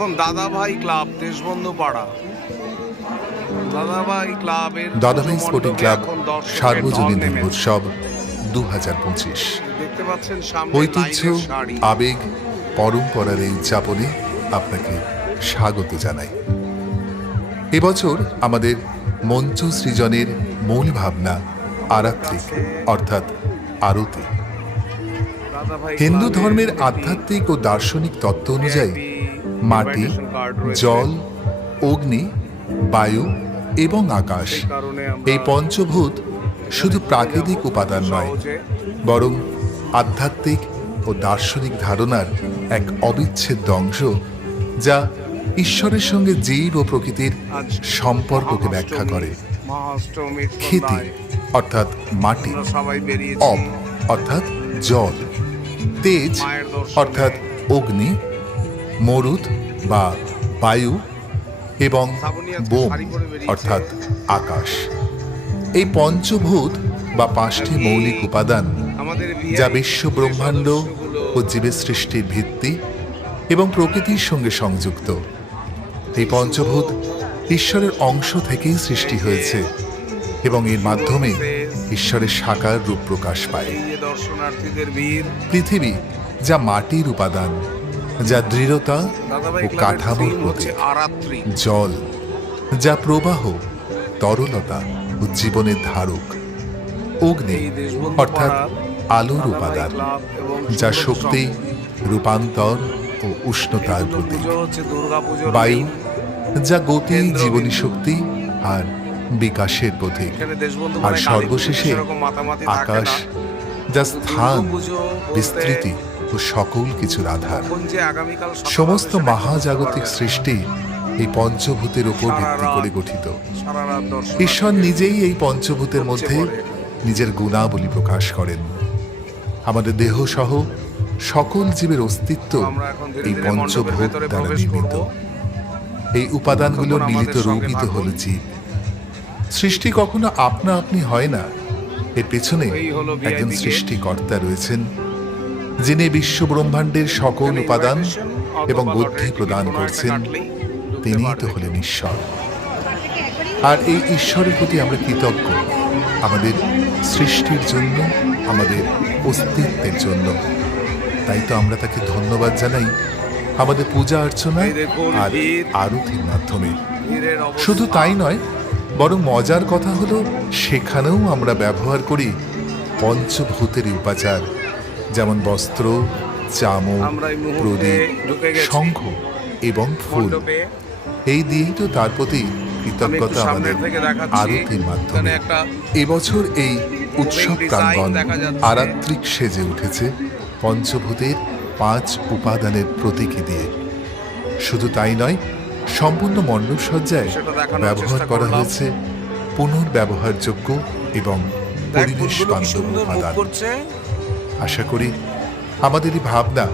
এখন দাদাভাই ক্লাব দেশবন্ধু পাড়া দাদাভাই স্পোর্টিং ক্লাব সার্বজনীন দুর্গোৎসব 2025। দেখতে পাচ্ছেন সামনে ঐতিহ্য, লাইনের সারি। আবেগ, পরম্পরার এই উদযাপনে আপনাকে স্বাগত জানাই। এবছর আমাদের মঞ্চ সৃজনের মূল ভাবনা আরাত্রিক অর্থাৎ আরতি। হিন্দু ধর্মের আধ্যাত্মিক ও দার্শনিক তত্ত্ব অনুযায়ী মাটি, জল, অগ্নি, বায়ু এবং আকাশ এই পঞ্চভূত শুধু প্রাকৃতিক উপাদান নয়, বরং আধ্যাত্মিক ও দার্শনিক ধারণার এক অবিচ্ছেদ্য অংশ, যা ঈশ্বরের সঙ্গে জীব ও প্রকৃতির সম্পর্ককে ব্যাখ্যা করে। ক্ষিতি অর্থাৎ মাটি, অপ অর্থাৎ জল, তেজ অর্থাৎ অগ্নি, মরুত বা বায়ু এবং বোম অর্থাৎ আকাশ। এই পঞ্চভূত বা পাঁচটি মৌলিক উপাদান, যা বিশ্ব ব্রহ্মাণ্ড ও জীবের সৃষ্টির ভিত্তি এবং প্রকৃতির সঙ্গে সংযুক্ত। এই পঞ্চভূত ঈশ্বরের অংশ থেকেই সৃষ্টি হয়েছে এবং এর মাধ্যমে ঈশ্বরের সাকার রূপ প্রকাশ পায়। পৃথিবী যা মাটির উপাদান, যা দৃঢ়তা ও কাঠামোর প্রতীক। জল যা প্রবাহ, তরলতা ও জীবনের ধারক। অগ্নি অর্থাৎ আলোর উপাদান, যা শক্তি, রূপান্তর ও উষ্ণতার প্রতীক। বায়ু যা গতি, জীবনী শক্তি আর বিকাশের প্রতীক। আর সর্বশেষে আকাশ যা স্থান, বিস্তৃতি ও সকল কিছুর আধার। সমস্ত মহাজাগতিক সৃষ্টি এই পঞ্চভূতের উপর ভিত্তি করে গঠিত। ঈশ্বর নিজেই এই পঞ্চভূতের মধ্যে নিজের গুণাবলী প্রকাশ করেন। আমাদের দেহ সহ সকল জীবের অস্তিত্ব এই পঞ্চভূত দ্বারা নির্মিত। এই উপাদানগুলোর মিলিত রূপই তো হল জীব। সৃষ্টি কখনো আপনা আপনি হয় না, এর পেছনে একজন সৃষ্টিকর্তা রয়েছেন, যিনি বিশ্ব ব্রহ্মাণ্ডের সকল উপাদান এবং বুদ্ধি প্রদান করছেন। তিনিই তো হলেন ঈশ্বর। আর এই ঈশ্বরের প্রতি আমরা কৃতজ্ঞ, আমাদের সৃষ্টির জন্য, আমাদের অস্তিত্বের জন্য। তাই তো আমরা তাকে ধন্যবাদ জানাই আমাদের পূজা অর্চনা আর আরতির মাধ্যমে। শুধু তাই নয়, বরং মজার কথা হলো সেখানেও আমরা ব্যবহার করি পঞ্চভূতের উপাচার, যেমন বস্ত্র, চামচ, প্রদীপ, শঙ্খ এবং ফুল। এই দিয়েই তো তার প্রতি কৃতজ্ঞতা আমাদের আরতির মাধ্যমে। এবছর এই উৎসব প্রাঙ্গণ আরাত্রিক সেজে উঠেছে পঞ্চভূতের 5 উপাদানের প্রতীকী দিয়ে। শুধু তাই নয়, সম্পূর্ণ মণ্ডপসজ্জায় ব্যবহার করা হয়েছে পুনর্ব্যবহারযোগ্য এবং পরিবেশ বান্ধব উপাদান। আশা করি আমাদের এই ভাবনা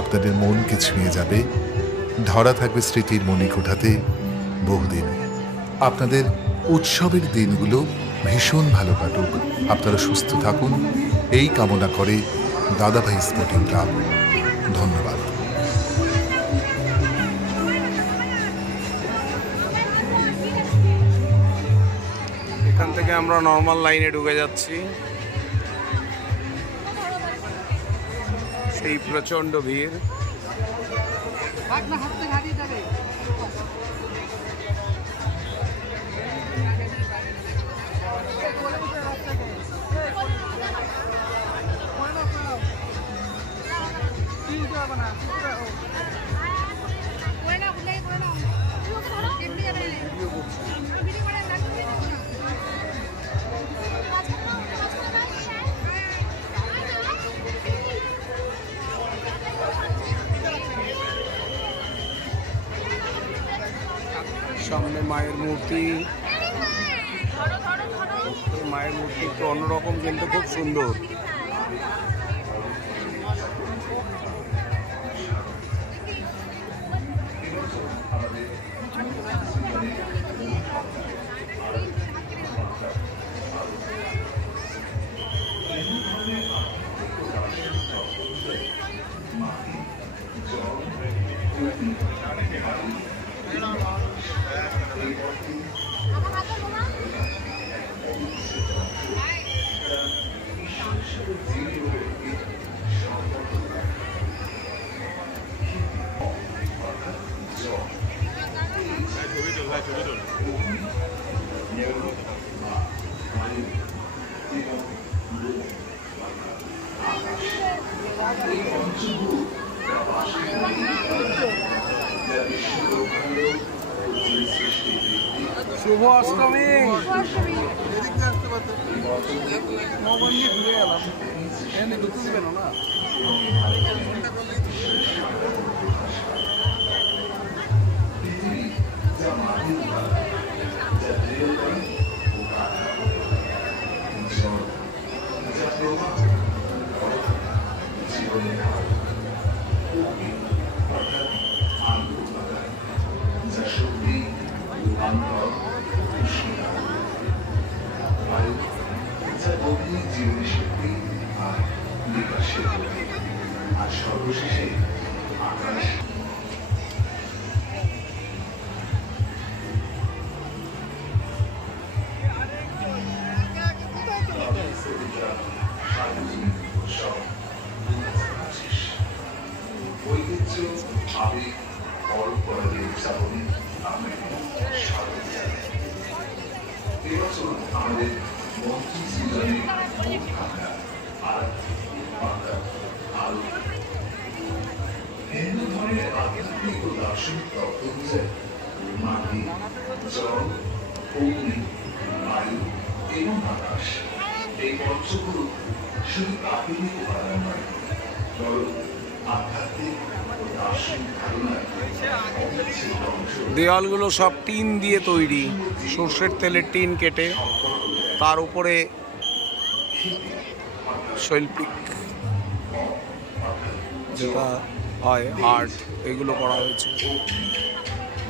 আপনাদের মনকে ছুঁয়ে যাবে, ধরা থাকবে স্মৃতির মণিকোঠাতে বহুদিন। আপনাদের উৎসবের দিনগুলো ভীষণ ভালো কাটুক, আপনারা সুস্থ থাকুন, এই কামনা করে দাদাভাই স্পোর্টিং ক্লাব। ধন্যবাদ। এখান থেকে আমরা নর্মাল লাইনে ঢুকে যাচ্ছি। সেই প্রচন্ড ভিড়। সামনে মায়ের মূর্তি। মায়ের মূর্তি একটু অন্যরকম, কিন্তু খুব সুন্দর। শুভ অষ্টমী। আর সর্বশেষে আকাশ ঐতিহ্য আবেগ পরম্পরাদের উদযাপনে আমরা স্বাগত জানাই। এবছর আমাদের মন্ত্রী সৃজনে মূল ভাবনা আরো হিন্দু ধর্মের আধ্যাত্মিক ও দার্শনিক তত্ত্ব অনুযায়ী মাটি, জল, অগ্নি, বায়ু এবং আকাশ এই পঞ্চগুরু শুধু প্রাকৃতিক উপাদান নয়, বরং আধ্যাত্মিক ও দার্শনিক ধারণার অবিচ্ছেদ্য অংশ। দেওয়ালগুলো সব টিন দিয়ে তৈরি, সর্ষের তেলের টিন কেটে তার উপরে শৈল্পিক যেটা হয় আর্ট, এগুলো করা হয়েছে।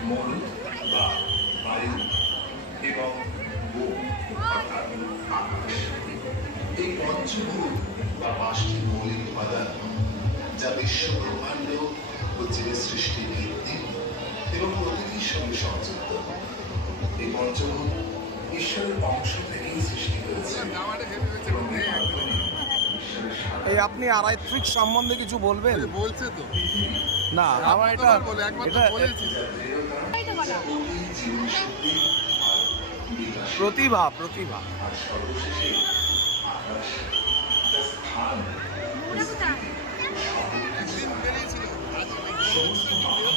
মন বা বায়ু এবং অর্থাৎ আকাশ, এই পঞ্চভূত বা পাঁচটি মৌলিক উপাদান যা বিশ্ব ব্রহ্মাণ্ড ও জীবের সৃষ্টির ভিত্তি এবং প্রকৃতির সঙ্গে সংযুক্ত। এই পঞ্চভূত ঈশ্বরের অংশ থেকেই সৃষ্টি হয়েছে এবং এর মাধ্যমে ঈশ্বরের এই আপনি আরাইত্রিক সম্বন্ধে কিছু বলবেন? বলছে তো না, আমার এটা প্রতিভা প্রতিভা আর সর্বশেষে আকাশ যা স্থান সমস্ত মানুষ